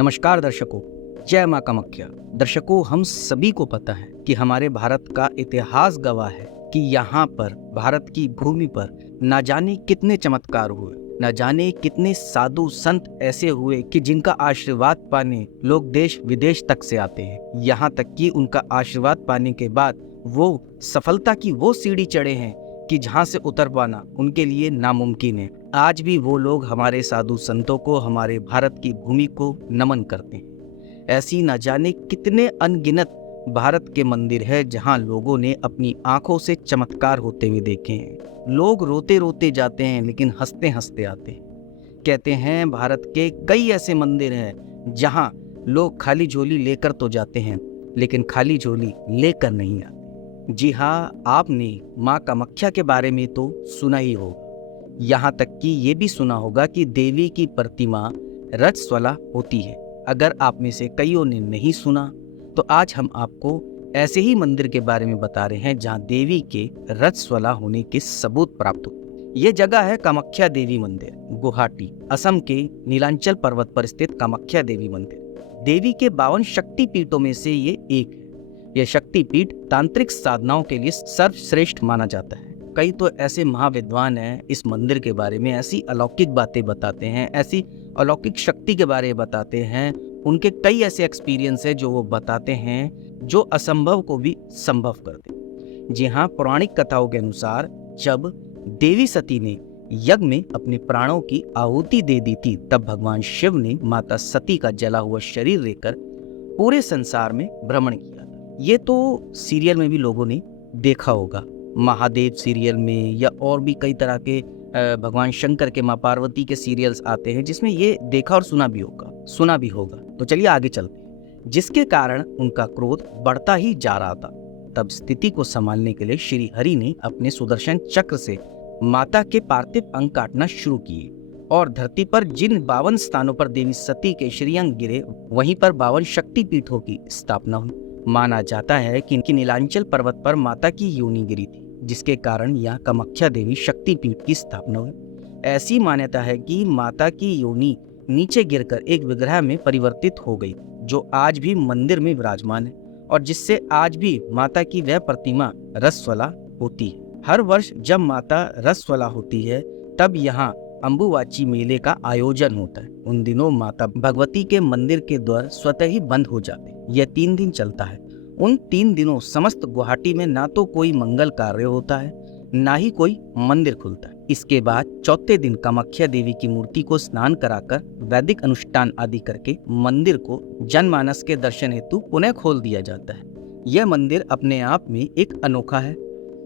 नमस्कार दर्शकों, जय माँ कामाख्या। दर्शकों, हम सभी को पता है कि हमारे भारत का इतिहास गवाह है कि यहाँ पर भारत की भूमि पर न जाने कितने चमत्कार हुए, न जाने कितने साधु संत ऐसे हुए कि जिनका आशीर्वाद पाने लोग देश विदेश तक से आते हैं। यहाँ तक कि उनका आशीर्वाद पाने के बाद वो सफलता की वो सीढ़ी चढ़े हैं कि जहाँ से उतर पाना उनके लिए नामुमकिन है। आज भी वो लोग हमारे साधु संतों को, हमारे भारत की भूमि को नमन करते हैं। ऐसी न जाने कितने अनगिनत भारत के मंदिर है जहाँ लोगों ने अपनी आंखों से चमत्कार होते हुए देखे हैं। लोग रोते रोते जाते हैं लेकिन हंसते हंसते आते हैं। कहते हैं भारत के कई ऐसे मंदिर हैं जहाँ लोग खाली झोली लेकर तो जाते हैं लेकिन खाली झोली लेकर नहीं आते। जी हाँ, आपने माँ कामाख्या के बारे में तो सुना ही होगा। यहाँ तक कि ये भी सुना होगा कि देवी की प्रतिमा रजस्वला होती है। अगर आप में से कईयों ने नहीं सुना तो आज हम आपको ऐसे ही मंदिर के बारे में बता रहे हैं जहाँ देवी के रजस्वला होने के सबूत प्राप्त होते। ये जगह है कामाख्या देवी मंदिर, गुवाहाटी, असम के नीलांचल पर्वत पर स्थित कामाख्या देवी मंदिर देवी के 52 शक्तिपीठों में से ये एक है। यह शक्तिपीठ तांत्रिक साधनाओं के लिए सर्वश्रेष्ठ माना जाता है। कई तो ऐसे महाविद्वान हैं इस मंदिर के बारे में ऐसी अलौकिक बातें बताते हैं, ऐसी अलौकिक शक्ति के बारे में बताते हैं। उनके कई ऐसे एक्सपीरियंस है जो वो बताते हैं जो असंभव को भी संभव कर दे। जी हाँ, पौराणिक कथाओं के अनुसार जब देवी सती ने यज्ञ में अपने प्राणों की आहुति दे दी थी तब भगवान शिव ने माता सती का जला हुआ शरीर लेकर पूरे संसार में भ्रमण किया। ये तो सीरियल में भी लोगों ने देखा होगा, महादेव सीरियल में, या और भी कई तरह के भगवान शंकर के, माँ पार्वती के सीरियल्स आते हैं जिसमें ये देखा और सुना भी होगा। तो चलिए आगे चलते हैं। जिसके कारण उनका क्रोध बढ़ता ही जा रहा था। तब स्थिति को संभालने के लिए श्री हरि ने अपने सुदर्शन चक्र से माता के पार्थिव अंग काटना शुरू किए और धरती पर जिन 52 स्थानों पर देवी सती के श्रीअंग गिरे वहीं पर 52 शक्तिपीठों की स्थापना हुई। माना जाता है कि नीलांचल पर्वत पर माता की योनि गिरी थी जिसके कारण यहाँ कामाख्या देवी शक्तिपीठ की स्थापना हुई। ऐसी मान्यता है कि माता की योनि नीचे गिरकर एक विग्रह में परिवर्तित हो गई जो आज भी मंदिर में विराजमान है और जिससे आज भी माता की वह प्रतिमा रजस्वला होती है। हर वर्ष जब माता रजस्वला होती है तब यहाँ अंबुवाची मेले का आयोजन होता है। उन दिनों माता भगवती के मंदिर के द्वार स्वतः ही बंद हो जाते हैं। यह 3 दिन चलता है। उन 3 दिनों समस्त गुवाहाटी में ना तो कोई मंगल कार्य होता है ना ही कोई मंदिर खुलता है। इसके बाद चौथे दिन कामाख्या देवी की मूर्ति को स्नान कराकर वैदिक अनुष्ठान आदि करके मंदिर को जनमानस के दर्शन हेतु पुनः खोल दिया जाता है। यह मंदिर अपने आप में एक अनोखा है।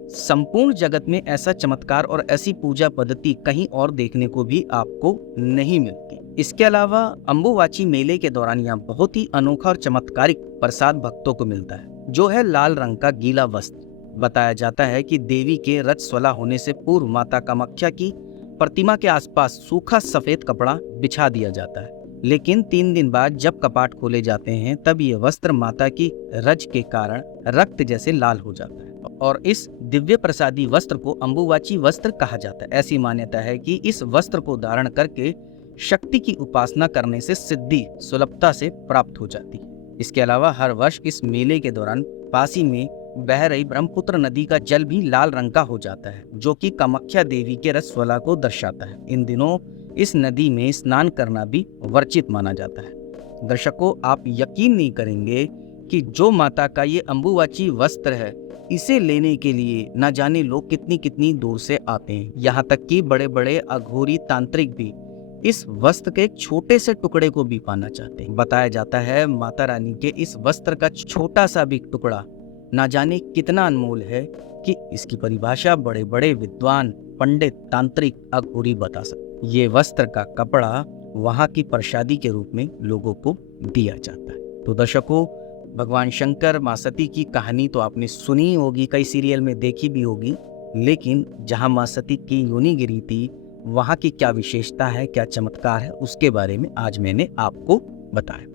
संपूर्ण जगत में ऐसा चमत्कार और ऐसी पूजा पद्धति कहीं और देखने को भी आपको नहीं मिलती। इसके अलावा अंबुवाची मेले के दौरान यहाँ बहुत ही अनोखा और चमत्कारिक प्रसाद भक्तों को मिलता है जो है लाल रंग का गीला वस्त्र। बताया जाता है कि देवी के रजस्वला होने से पूर्व माता कामाख्या की प्रतिमा के आसपास सूखा सफेद कपड़ा बिछा दिया जाता है, लेकिन 3 दिन बाद जब कपाट खोले जाते हैं तब ये वस्त्र माता की रज के कारण रक्त जैसे लाल हो जाता है और इस दिव्य प्रसादी वस्त्र को अंबुवाची वस्त्र कहा जाता है। ऐसी मान्यता है कि इस वस्त्र को धारण करके शक्ति की उपासना करने से सिद्धि सुलभता से प्राप्त हो जाती है। इसके अलावा हर वर्ष इस मेले के दौरान पासी में बह रही ब्रह्मपुत्र नदी का जल भी लाल रंग का हो जाता है जो कि कामाख्या देवी के रजस्वला को दर्शाता है। इन दिनों इस नदी में स्नान करना भी वर्जित माना जाता है। दर्शकों, आप यकीन नहीं करेंगे कि जो माता का ये अंबुवाची वस्त्र है इसे लेने के लिए न जाने लोग कितनी कितनी दूर से आते हैं। यहाँ तक कि बड़े बड़े अघोरी तांत्रिक भी इस वस्त्र के एक छोटे से टुकड़े को भी पाना चाहते हैं। बताया जाता है माता रानी के इस वस्त्र का छोटा सा भी टुकड़ा न जाने कितना अनमोल है कि इसकी परिभाषा बड़े बड़े विद्वान, पंडित, तांत्रिक, अघोरी बता सकते। ये वस्त्र का कपड़ा वहाँ की प्रसादी के रूप में लोगों को दिया जाता है। तो दर्शकों, भगवान शंकर, माँ सती की कहानी तो आपने सुनी होगी, कई सीरियल में देखी भी होगी, लेकिन जहाँ माँ सती की योनि गिरी थी वहाँ की क्या विशेषता है, क्या चमत्कार है, उसके बारे में आज मैंने आपको बताया।